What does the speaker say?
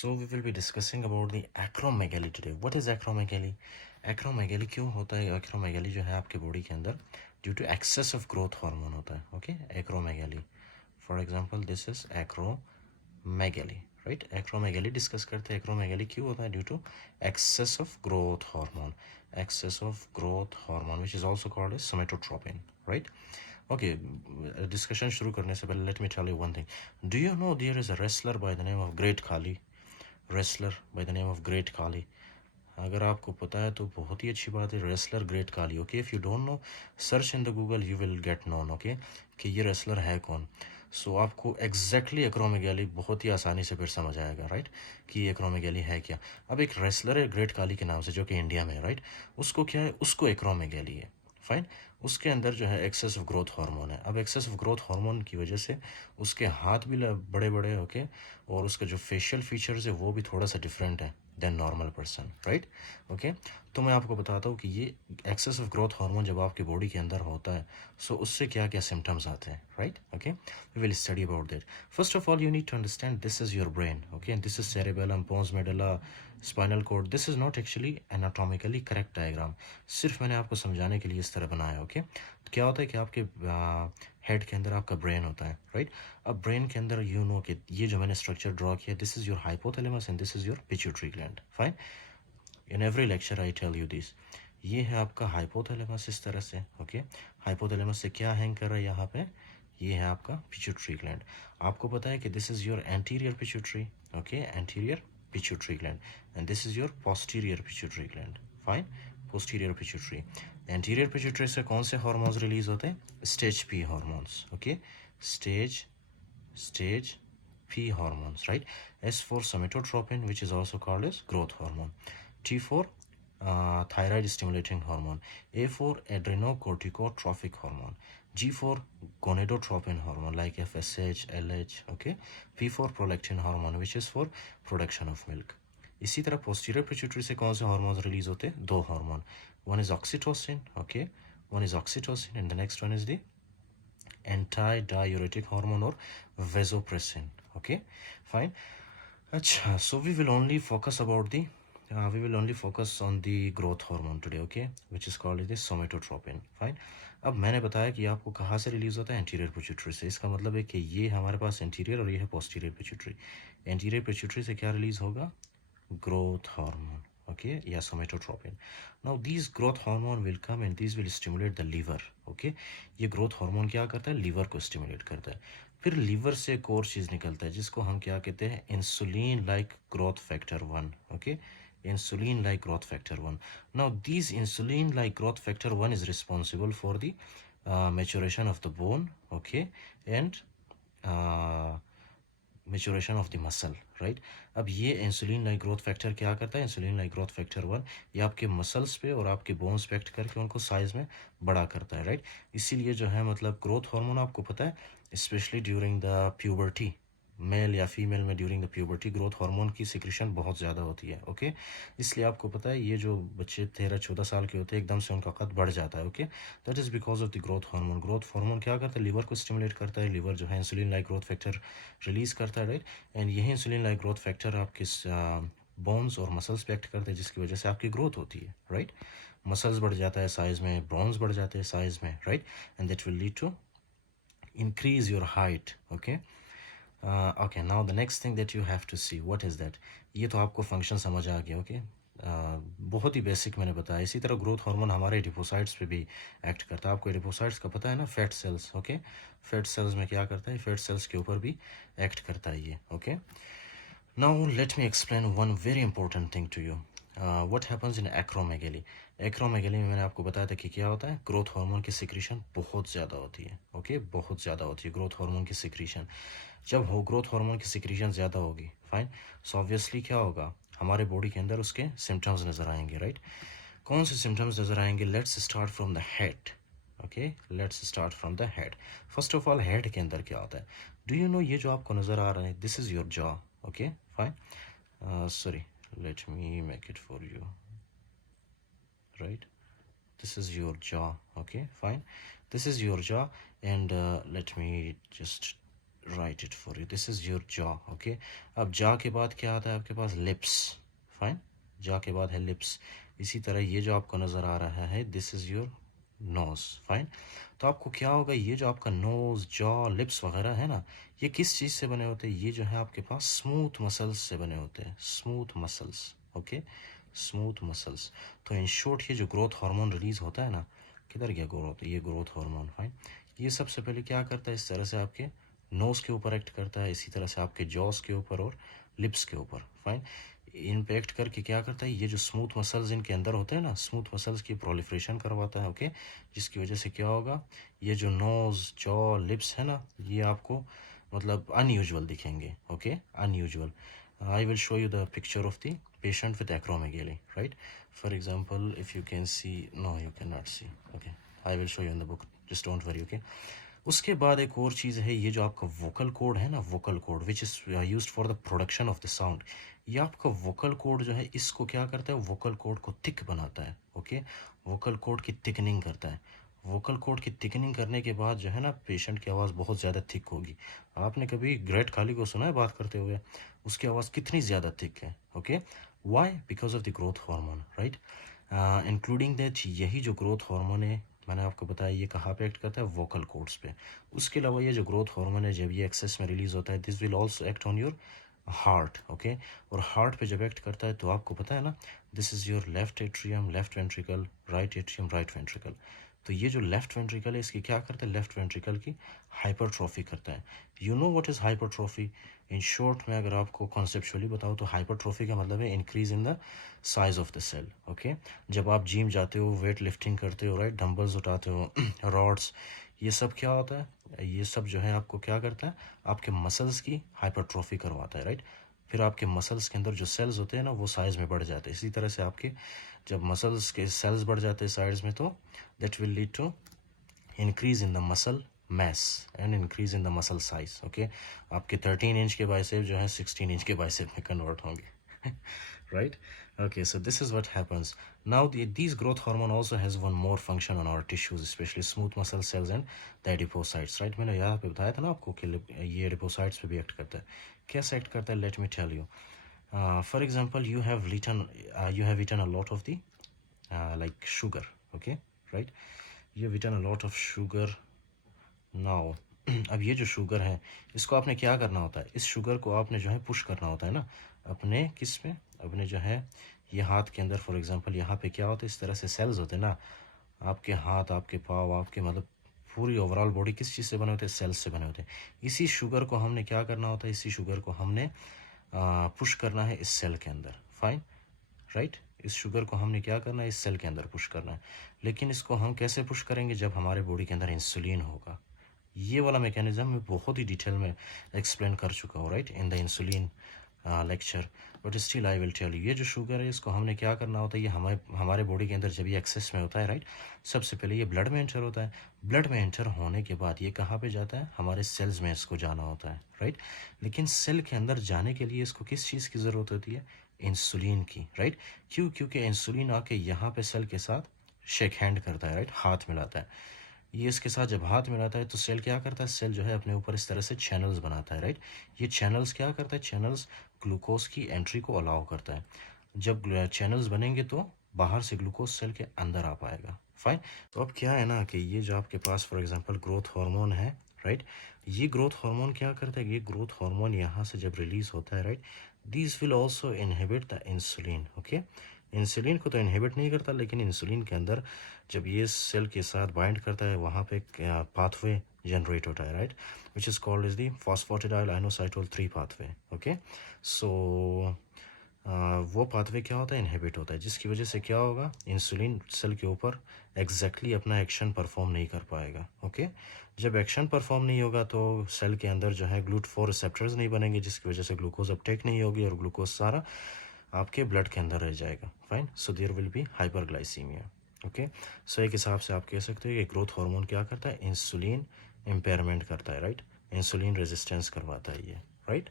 So we will be discussing about the acromegaly today. What is acromegaly? Acromegaly क्यों होता है? Acromegaly जो है आपके बॉडी के अंदर due to excess of growth hormone होता है. Okay, acromegaly. For example, this is acromegaly, right? Acromegaly discuss करते हैं. Acromegaly क्यों होता है? Due to excess of growth hormone. Excess of growth hormone, which is also called as somatotropin, right? Okay, discussion शुरू करने से पहले let me tell you one thing. Do you know there is a wrestler by the name of Great Khali? Wrestler by the name of Great Khali. अगर आपको पता है तो बहुत ही अच्छी बात है. Wrestler great Kali. Okay, if you don't know, search in the Google, you will get known. Okay, कि ये रेसलर है कौन. सो आपको एग्जैक्टली एक्रोमेगैली बहुत ही आसानी से फिर समझ आएगा, राइट, कि एक्रोमेगैली है क्या. अब एक रेसलर है ग्रेट काली के नाम से जो कि इंडिया में है, राइट. उसको क्या है, उसको एक्रोमेगैली है. फाइन. उसके अंदर जो है एक्सेस ऑफ ग्रोथ हार्मोन है. अब एक्सेस ऑफ ग्रोथ हार्मोन की वजह से उसके हाथ भी बड़े बड़े, ओके, और उसका जो फेशियल फीचर्स है वो भी थोड़ा सा डिफरेंट है then normal person, right. Okay, तो मैं आपको बताता हूँ कि ये एक्सेस ऑफ ग्रोथ हार्मोन जब आपकी बॉडी के अंदर होता है, सो उससे क्या क्या सिम्टम्स आते हैं, right. Okay, we will study about that. First of all you need to understand this is your brain. Okay, this is cerebellum, pons medulla, spinal cord. This is not actually anatomically correct diagram. सिर्फ मैंने आपको समझाने के लिए इस तरह बनाया. Okay, क्या होता है कि आपके हेड के अंदर आपका ब्रेन होता है, राइट. अब ब्रेन के अंदर यू नो कि ये जो मैंने स्ट्रक्चर ड्रॉ किया, this is your hypothalamus and this is your pituitary gland. Fine. In every lecture I tell you this. ये है आपका हाइपोथैलेमस इस तरह से. ओके, हाइपोथैलेमस से क्या हैंग कर रहा है यहाँ पे, ये है आपका पिट्यूटरी ग्लैंड. आपको पता है कि this is your anterior pituitary. Okay, anterior pituitary gland, and this is your posterior pituitary gland. Fine. Posterior pituitary. Anterior pituitary से कौन से हार्मोन्स रिलीज होते हैं? Stage P hormones. Okay, stage P hormones, right? S for somatotropin, which is also called as growth hormone. T for thyroid stimulating hormone. A for adrenocorticotropic hormone. G for gonadotropin hormone like FSH, LH. Okay. P for prolactin hormone, which is for production of milk. इसी तरह posterior pituitary से कौन से hormones release होते हैं? दो hormone. One is oxytocin. Okay, one is oxytocin and the next one is the anti-diuretic hormone or vasopressin. Okay, fine. Acha, so we will only focus on the growth hormone today. Okay, which is called the somatotropin. Fine. अब मैंने बताया कि आपको कहाँ से release होता है? Anterior pituitary से. इसका मतलब है कि ये हमारे पास एंटीरियर और ये है पोस्टीरियर पिट्यूटरी. एंटीरियर पिट्यूटरी से क्या रिलीज होगा? Growth hormone. Okay, yeah, somatotropin. Now these growth hormone will come and these will stimulate the liver. Okay, ये growth hormone क्या करता है? लीवर को स्टिमुलेट करता है. फिर लीवर से एक और चीज़ निकलता है जिसको हम क्या कहते हैं? Insulin like growth factor 1. Okay, insulin like growth factor 1. Now these insulin like growth factor 1 is responsible for the maturation of the bone, okay, and maturation of the muscle, right. अब ये इंसुलिन लाइक ग्रोथ फैक्टर क्या करता है? Insulin like growth factor 1 ये आपके muscles पे और आपके बोन्स पे एक्ट करके उनको साइज में बड़ा करता है, राइट. इसीलिए जो है मतलब ग्रोथ हार्मोन आपको पता है specially during the puberty, male या फीमेल में during the puberty growth hormone की सिक्रेशन बहुत ज़्यादा होती है. ओके, इसलिए आपको पता है ये जो बच्चे 13-14 साल के होते हैं एकदम से उनका कद बढ़ जाता है. Okay, that is because of the growth hormone. Growth hormone क्या करता है? लीवर को स्टिमुलेट करता है. लीवर जो है insulin like growth factor release करता है, राइट. एंड यही इंसुलिन लाइक ग्रोथ फैक्टर आपके बोन्स और मसल्स पे एक्ट करते हैं जिसकी वजह से आपकी ग्रोथ होती है, राइट. मसल्स बढ़ जाता है साइज में, बोन्स बढ़ जाते हैं साइज में, right, and that will lead to increase your height. Okay, okay, now the next thing that you have to see, what is that? ये तो आपको फंक्शन समझ आ गया. ओके, बहुत ही बेसिक मैंने बताया. इसी तरह ग्रोथ हार्मोन हमारे एडिपोसाइट्स पे भी एक्ट करता है. आपको एडिपोसाइट्स का पता है ना? Fat cells. Okay, fat cells में क्या करता है? फैट सेल्स के ऊपर भी एक्ट करता है ये. Okay, now let me explain one very important thing to you. What happens in acromegaly. Acromegaly में मैंने आपको बताया था कि क्या होता है? ग्रोथ हार्मोन की सिक्रीशन बहुत ज़्यादा होती है. ओके, बहुत ज़्यादा होती है ग्रोथ हार्मोन की सिक्रीशन. जब हो ग्रोथ हार्मोन की सिक्रीशन ज़्यादा होगी, फाइन, सो ऑब्वियसली क्या होगा? हमारे बॉडी के अंदर उसके सिम्टम्स नज़र आएंगे, राइट. कौन से सिम्टम्स नज़र आएंगे? Let's start from the head. Okay, let's start from the head. First of all head के अंदर क्या होता है? डू यू नो ये जो आपको नज़र आ रहा है, this is your jaw. Okay, fine. Sorry, let me make it for you, right. This is your jaw. Okay, fine. This is your jaw, and let me just right it for you, this is your jaw, okay. अब jaw के बाद क्या आता है आपके पास? Lips, fine. Jaw के बाद है लिप्स। इसी तरह ये जो आपको नज़र आ रहा है, this is your nose, fine. तो आपको क्या होगा, ये जो आपका नोज़, जॉ, लिप्स वगैरह है ना, ये किस चीज़ से बने होते हैं? ये जो है आपके पास स्मूथ मसल्स से बने होते हैं, smooth muscles, okay, smooth muscles. तो इन शॉर्ट ये जो ग्रोथ हार्मोन रिलीज़ होता है ना, किधर गया ग्रोथ, ये ग्रोथ हार्मोन, फाइन। ये सबसे पहले क्या करता है, इस तरह से आपके नोज़ के ऊपर एक्ट करता है, इसी तरह से आपके जॉस के ऊपर और लिप्स के ऊपर, फाइन। इम्पैक्ट करके क्या करता है, ये जो स्मूथ मसल्स इनके अंदर होते हैं ना, स्मूथ मसल्स की प्रोलिफरेशन करवाता है, ओके। जिसकी वजह से क्या होगा, ये जो नोज़, जॉ, लिप्स है ना, ये आपको मतलब अनयूजुअल दिखेंगे, okay, unusual. I will show you the picture of the patient with acromegaly, right? For example, if you can see, no, you cannot see. Okay, I will show you in the book. Just don't worry, okay? उसके बाद एक और चीज़ है, ये जो आपका vocal cord है ना, vocal code which is used for the production of the sound. ये आपका वोकल कोड जो है, इसको क्या करता है, वोकल कोड को थिक बनाता है, ओके। वोकल कोड की थिकनिंग करता है। वोकल कोड की थिकनिंग करने के बाद जो है ना, पेशेंट की आवाज़ बहुत ज़्यादा थिक होगी। आपने कभी ग्रेट खाली को सुना है बात करते हुए? उसकी आवाज़ कितनी ज़्यादा थिक है, okay. Why? Because of the growth hormone, right. Including that, यही जो ग्रोथ हार्मोन है, मैंने आपको बताया ये कहाँ पे एक्ट करता है, वोकल कोड्स पे। उसके अलावा ये जो ग्रोथ हार्मोन है, जब ये एक्सेस में रिलीज होता है, this will also act on your heart, okay. और हार्ट पे जब एक्ट करता है, तो आपको पता है ना, this is your left atrium, left ventricle, right atrium, right ventricle. तो ये जो लेफ्ट वेंट्रिकल है, इसकी क्या करता है, लेफ्ट वेंट्रिकल की हाइपरट्रॉफी करता है। You know what is hypertrophy? In short में अगर आपको कॉन्सेप्चुअली बताओ, तो हाइपरट्रॉफी का मतलब है increase in the size of the cell, okay. जब आप जिम जाते हो, वेट लिफ्टिंग करते हो, राइट, डंबल्स उठाते हो, रॉड्स, ये सब क्या होता है, ये सब जो है आपको क्या करता है, आपके मसल्स की हाइपरट्रॉफी करवाता है, राइट। फिर आपके मसल्स के अंदर जो सेल्स होते हैं ना, वो साइज़ में बढ़ जाते हैं। इसी तरह से आपके जब मसल्स के सेल्स बढ़ जाते हैं साइड्स में, तो that will lead to increase in the muscle mass and increase in the muscle size, okay। आपके 13 इंच के बाइसेप जो है 16 इंच के बाइसेप में कन्वर्ट होंगे, right? Okay, so this is what happens. Now these growth hormone also has one more function on our tissues, especially smooth muscle cells and the adipocytes, right? मैंने यहाँ पे बताया था ना आपको कि ये adipocytes पे भी एक्ट करता है। कैसे एक्ट करता है, let me tell you. For example, you have eaten a lot of the like sugar, okay, right? You've eaten a lot of sugar now. अब ये जो शुगर है, इसको आपने क्या करना होता है, इस शुगर को आपने जो है पुश करना होता है ना, अपने किस में, अपने जो है ये हाथ के अंदर। फॉर एग्जांपल यहाँ पे क्या होता है, इस तरह से सेल्स होते हैं ना, आपके हाथ, आपके पाँव, आपके मतलब पूरी ओवरऑल बॉडी किस चीज़ से बने होते हैं, सेल्स से बने होते हैं। इसी शुगर को हमने क्या करना होता है, इसी शुगर को हमने पुश करना है इस सेल के अंदर, फाइन, राइट। इस शुगर को हमने क्या करना है, इस सेल के अंदर पुश करना है। लेकिन इसको हम कैसे पुश करेंगे, जब हमारे बॉडी के अंदर इंसुलिन होगा। ये वाला मैकेनिज्म मैं बहुत ही डिटेल में एक्सप्लेन कर चुका हूँ, right, in the insulin lecture. But still I will tell you, ये जो शुगर है, इसको हमने क्या करना होता है, ये हमारे बॉडी के अंदर जब ये एक्सेस में होता है, राइट, सबसे पहले ये ब्लड में एंटर होता है। ब्लड में एंटर होने के बाद ये कहाँ पे जाता है, हमारे सेल्स में इसको जाना होता है, राइट। लेकिन सेल के अंदर जाने के लिए इसको किस चीज़ की ज़रूरत होती है, इंसुलिन की, राइट। क्यों? क्योंकि इंसुलिन आके यहाँ पे सेल के साथ शेक हैंड करता है, राइट, हाथ मिलाता है। ये इसके साथ जब हाथ मिलाता है, तो सेल क्या करता है, सेल जो है अपने ऊपर इस तरह से चैनल्स बनाता है, राइट। ये चैनल्स क्या करता है, चैनल्स ग्लूकोज की एंट्री को अलाउ करता है। जब चैनल्स बनेंगे, तो बाहर से ग्लूकोज सेल के अंदर आ पाएगा, फाइन। तो अब क्या है ना, कि ये जो आपके पास फॉर एग्जांपल ग्रोथ हार्मोन है, राइट, ये ग्रोथ हार्मोन क्या करता है, ये ग्रोथ हार्मोन यहाँ से जब रिलीज होता है, right, this will also inhibit the insulin, okay. Insulin को तो इनहिबिट नहीं करता, लेकिन इंसुलिन के अंदर जब ये सेल के साथ बाइंड करता है, वहाँ पे एक पाथवे जनरेट होता है, right, which is called is the phosphatidylinositol आइनोसाइटोल 3 पाथवे, ओके। सो वो पाथवे क्या होता है, इनहिबिट होता है, जिसकी वजह से क्या होगा, इंसुलिन सेल के ऊपर एग्जैक्टली अपना एक्शन परफॉर्म नहीं कर पाएगा, ओके। जब एक्शन परफॉर्म नहीं होगा, तो सेल के अंदर जो है GLUT4 रिसेप्टर्स नहीं बनेंगे, जिसकी वजह से ग्लूकोज अपटेक नहीं होगी, और ग्लूकोज सारा आपके ब्लड के अंदर रह जाएगा, fine. So there will be hyperglycaemia, okay. So एक हिसाब से आप कह सकते हो कि ग्रोथ हार्मोन क्या करता है, इंसुलिन इम्पेयरमेंट करता है, राइट, इंसुलिन रेजिस्टेंस करवाता है ये, राइट।